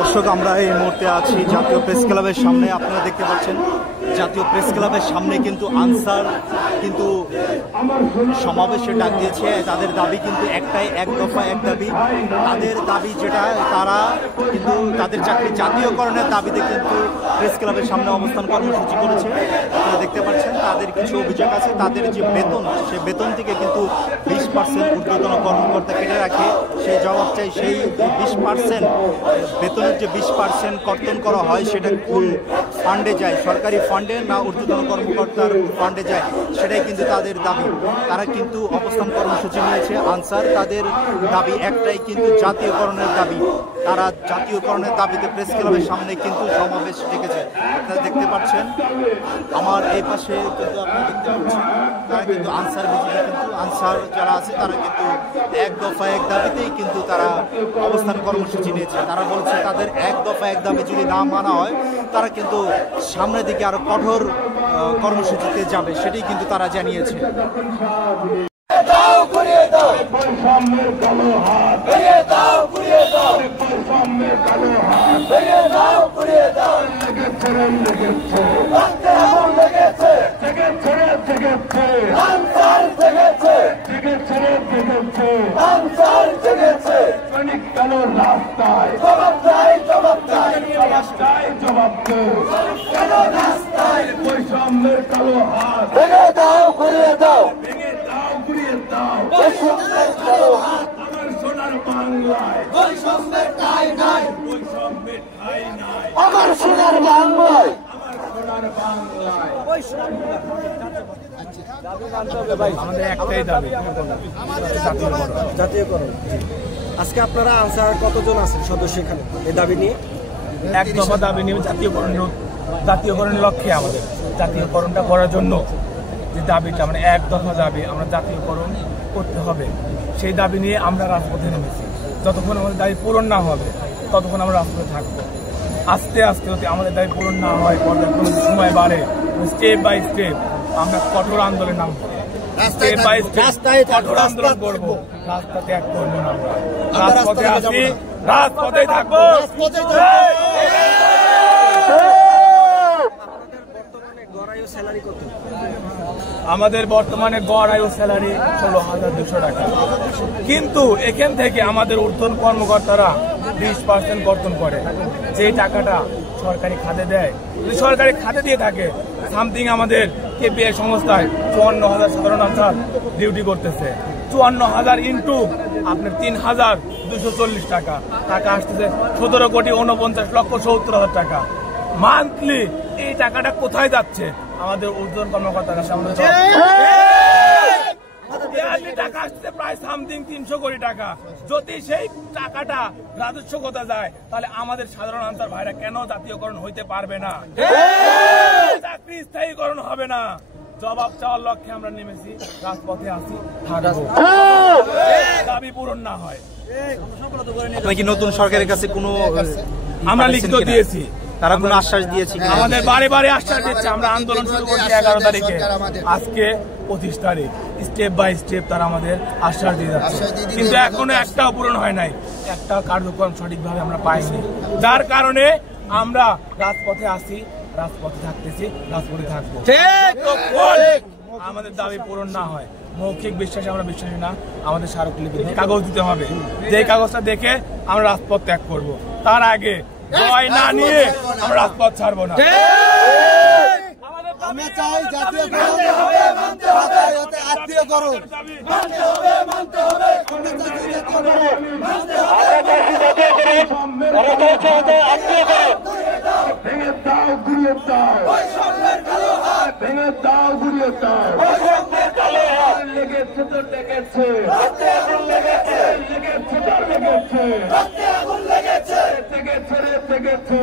দর্শক, আমরা এই মুহূর্তে আছি জাতীয় প্রেস ক্লাবের সামনে। আপনারা দেখতে পাচ্ছেন জাতীয় প্রেস ক্লাবের সামনে কিন্তু আনসার কিন্তু সমাবেশে ডাক দিয়েছে। তাদের দাবি কিন্তু একটাই, এক দফা এক দাবি। তাদের দাবি যেটা, তারা কিন্তু তাদের চাকরি জাতীয়করণের দাবিতে কিন্তু প্রেস ক্লাবের সামনে অবস্থান কর্মসূচি করেছে। আপনারা দেখতে পাচ্ছেন তাদের কিছু অভিযোগ আছে। তাদের যে বেতন, সে বেতন থেকে কিন্তু 20% ঊর্ধ্বতন কর্মকর্তা কেটে রাখে। সেই জবাব চাই, সেই 20% বেতনের যে 20% কর্তন করা হয় সেটা কোন ফান্ডে যায়, সরকারি ফান্ডে না ঊর্ধ্বতন কর্মকর্তার ফান্ডে যায়, সেটাই কিন্তু তাদের দাবি। তারা কিন্তু অবস্থান কর্মসূচি নিয়েছে আনসার। তাদের দাবি একটাই, কিন্তু জাতীয়করণের দাবি। তারা জাতীয়করণের দাবিতে প্রেস ক্লাবের সামনে কিন্তু সমাবেশ ডেকেছে। আপনারা দেখতে পাচ্ছেন আমার এই পাশে কিন্তু আপনারা দেখতে পাচ্ছেন তারা কিন্তু আনসার বিজেপি, কিন্তু আনসার যারা আছে তারা কিন্তু এক দফা এক দাবিতেই কিন্তু তারা অবস্থান কর্মসূচি নিয়েছে। তারা বলছে তাদের এক দফা এক দাবি যদি না মানা হয় তারা কিন্তু সামনের দিকে আরো কঠোর কর্মসূচিতে যাবে, সেটাই কিন্তু তারা জানিয়েছে। আমার সোনার বাংলায় আমাদের একটাই দাবি, জাতীয়করণ। আজকে আপনারা আনসার কতজন আছেন সদস্য এখানে এই দাবি নিয়ে? এক দফা দাবি নিয়ে জাতীয়করণের লক্ষ্যে আমাদের জাতীয়করণটা করার জন্য যে দাবিটা, মানে এক দফা দাবি, আমরা জাতীয়করণ করতে হবে, সেই দাবি নিয়ে আমরা রাজপথে নেমেছি। যতক্ষণ আমাদের দাবি পূরণ না হবে ততক্ষণ আমরা রাজপথে থাকবো। আস্তে আস্তে যদি আমাদের দাবি পূরণ না হয়, পর্যায়ক্রমে সময় বাড়ে, স্টেপ বাই স্টেপ আমরা কঠোর আন্দোলনে নামবো। স্টেপ বাই স্টেপ কঠোর আন্দোলন করবো, রাস্তা ত্যাগ করবো না। আমরা রাজপথে আসি, রাজপথে থাকবো। আমাদের বর্তমানে গড় আয়ু স্যালারি 16,200 টাকা, কিন্তু এখান থেকে আমাদের ঊর্ধ্বতন কর্মকর্তারা 20% কর্তন করে। যে টাকাটা সরকারি খাতে দেয়, যদি সরকারি খাতে দিয়ে থাকে, সামথিং আমাদের কেপিআই সংস্থায় 54,000 সাধারণ আনসার ডিউটি করতেছে। 54,000 ইন্টু আপনার 3,240 টাকা, টাকা আসতেছে 17,49,70,000 টাকা মান্থলি। এই টাকাটা কোথায় যাচ্ছে? আমাদের ঊর্ধ্বতন কর্মকর্তারা সামনে টাকা আসছে প্রায় সামথিং 300 কোটি টাকা। যদি সেই টাকাটা রাজস্ব কোথা যায়, তাহলে আমাদের সাধারণ আনসার ভাইরা কেন জাতীয়করণ হইতে পারবে না? চাকরি স্থায়ীকরণ হবে না। জবাব চাওয়ার লক্ষ্যে আমরা নেমেছি, রাজপথে আসি, থাকবো। দাবি পূরণ না হয় কি নতুন সরকারের কাছে কোনো আমরা লিখিত দিয়েছি, তারা কোনো আশ্বাস দিয়েছে? আমাদের বারে বারে আশ্বাস দিচ্ছে। আমরা আন্দোলন শুরু করছি 11 তারিখে, আজকে 25 তারিখ। স্টেপ বাই স্টেপ তারা আমাদের আশ্বাস দিয়ে যাচ্ছে, কিন্তু এখনো একটাও পূরণ হয় নাই, একটা কার্যক্রম সঠিকভাবে আমরা পাইনি। যার কারণে আমরা রাজপথে আসি, রাজপথে থাকতেছি, রাজপথে থাকবো। আমাদের দাবি পূরণ না হয়, মৌখিক বিশ্বাসে আমরা বিশ্বাসী না, আমাদের স্মারকলিপি কাগজ দিতে হবে। যে কাগজটা দেখে আমরা রাজপথ ত্যাগ করব। তার আগে জয় না নিয়ে আমরা রাজপথ ছাড়বো না। আমরা চাই জাতীয়করণ, আত্মীয়করণ ভেঙে দাও, ঘুরিয়ে দাও, ভেঙে দাও, ঘুরিয়ে দাও। লেগেছে তো লেগেছে, লেগেছে তো লেগেছে, লেগেছে রে লেগেছে।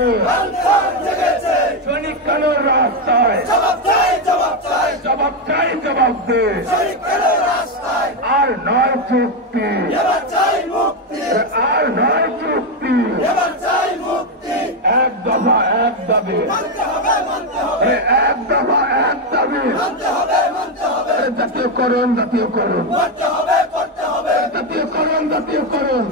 সৈনিক কেন রাস্তায়? জবাব চাই, জবাব চাই, জবাব চাই, জবাব দে। আর নয় চুক্তি, আর নয় চুক্তি, এক দফা এক দাবি, এক দফা এক দাবি। জাতীয়করণ, জাতীয়করণ, জাতীয়করণ, জাতীয়করণ।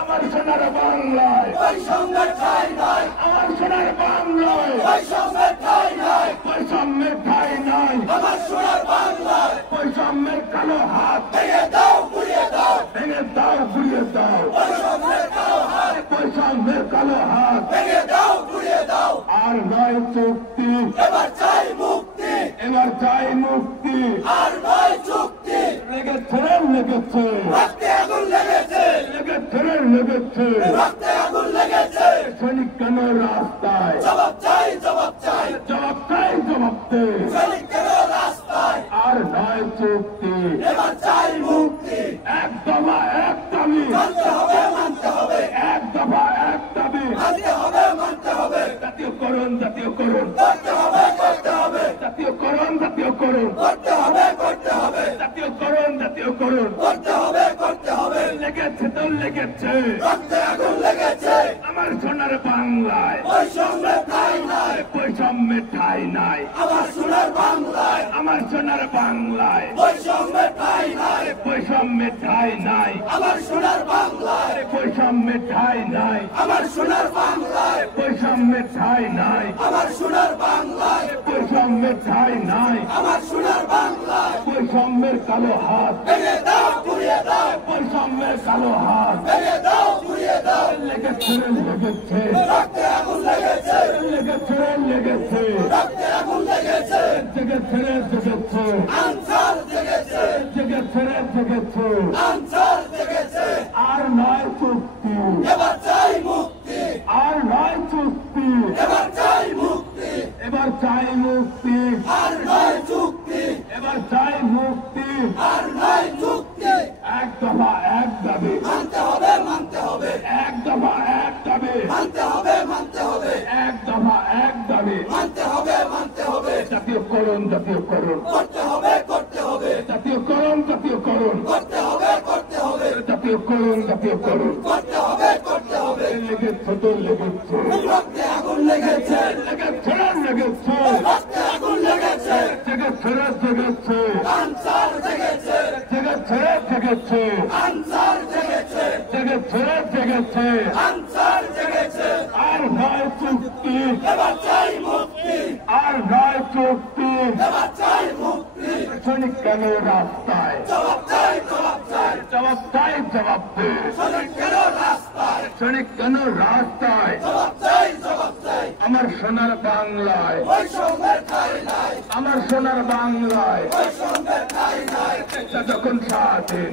আমার সোনার বাংলায় বৈষম্যের ঠাঁই নাই আমার সোনার বাংলায় বৈষম্যের ঠাঁই নাই বৈষম্যের ঠাঁই নাই আমার সোনার বাংলায় বৈষম্যের কালো হাত ভেঙে দাও গুড়িয়ে দাও ভেঙে দাও গুড়িয়ে দাও বৈষম্যের কালো হাত বৈষম্যের কালো হাত ভেঙে দাও গুড়িয়ে দাও আর নয় চুক্তি এবার চাই মুক্তি এবার চাই মুক্তি আর নয় চুক্তি লেগেছে লেগেছে রক্তে আগুন লেগেছে লেগেছে রক্তে আগুন লেগেছে সৈনিক কেন রাস্তায় জবাব চাই জবাব চাই জবাব চাই জবাব চাই সৈনিক কেন রাস্তায় আর নয় চুক্তি এবার চাই মুক্তি এক দফা এক দাবি মানতে হবে মানতে হবে এক দফা এক দাবি মানতে হবে মানতে হবে জাতীয়করণ জাতীয়করণ করতে হবে করতে হবে জাতীয়করণ জাতীয়করণ করতে হবে করতে হবে জাতীয়করণ জাতীয়করণ করতে হবে করতে হবে লেগেছে তো লেগেছে রক্তে আগুন লেগেছে আমার সোনার বাংলায় বৈষম্যের ঠাঁই নাই বৈষম্যের ঠাঁই নাই আমার সোনার বাংলায় আমার সোনার বাংলায় বৈষম্যের ঠাঁই নাই বৈষম্যের ঠাঁই নাই আমার সোনার বাংলায় বৈষম্যের ঠাঁই নাই আমার সোনার বাংলায় বৈষম্যের ঠাঁই নাই আমার সোনার বাংলায় বৈষম্যের ঠাঁই নাই আমার সোনার বাংলায় বৈষম্যের কালো হাত ভেঙে দাও গুড়িয়ে দাও বৈষম্যের কালো হাত ভেঙে দাও গুড়িয়ে দাও লেগেছে লেগেছে রক্তে আগুন লেগেছে লেগেছে লেগেছে রক্তে আগুন লেগেছে জেগেছে জেগেছে আনসার জেগেছে জেগেছে জেগেছে আনসার জেগেছে আর নয় চুক্তি এবার চাই মুক্তি আর নয় চুক্তি এবার চাই মুক্তি এবার চাই মুক্তি আর নয় চুক্তি এবার চাই মুক্তি আর নয় চুক্তি এক দফা এক দাবি মানতে হবে মানতে হবে এক দফা এক দাবি মানতে হবে মানতে হবে এক দফা এক দাবি মানতে হবে মানতে হবে জাতীয়করণ জাতীয়করণ করতে হবে করতে হবে জাতীয়করণ জাতীয়করণ করতে হবে করতে হবে জাতীয়করণ জাতীয়করণ করতে হবে করতে হবে লেগেছে তো লেগেছে রক্তে আগুন লেগেছে লেগেছে লেগেছে রক্তে আগুন লেগেছে জেগেছে জেগেছে আনসার জেগেছে জেগেছে জেগেছে আনসার জেগেছে জেগেছে জেগেছে আনসার জেগেছে আর নয় চুক্তি এবার চাই মুক্তি আর নয় চুক্তি এবার চাই মুক্তি সৈনিক কেন রাস্তায় জবাব চাই জবাব চাই জবাব চাই জবাব দে সৈনিক কেন রাস্তায় সৈনিক কেন রাস্তায় জবাব চাই জবাব চাই আমার সোনার বাংলায় বৈষম্যের ঠাঁই নাই আমার সোনার বাংলায় বৈষম্যের ঠাঁই নাই দেশটা যখন স্বাধীন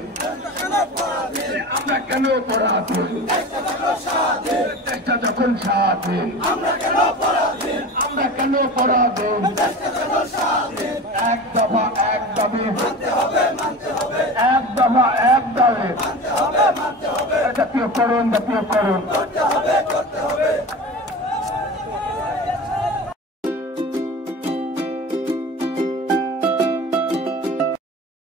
আমরা কেন পরাধীন দেশটা যখন স্বাধীন আমরা কেন পরাধীন আমরা কেন পরাধীন দেশটা যখন স্বাধীন এক দফা এক দাবি মানতে হবে মানতে হবে এক দফা এক দাবি মানতে হবে মানতে হবে জাতীয়করণ জাতীয়করণ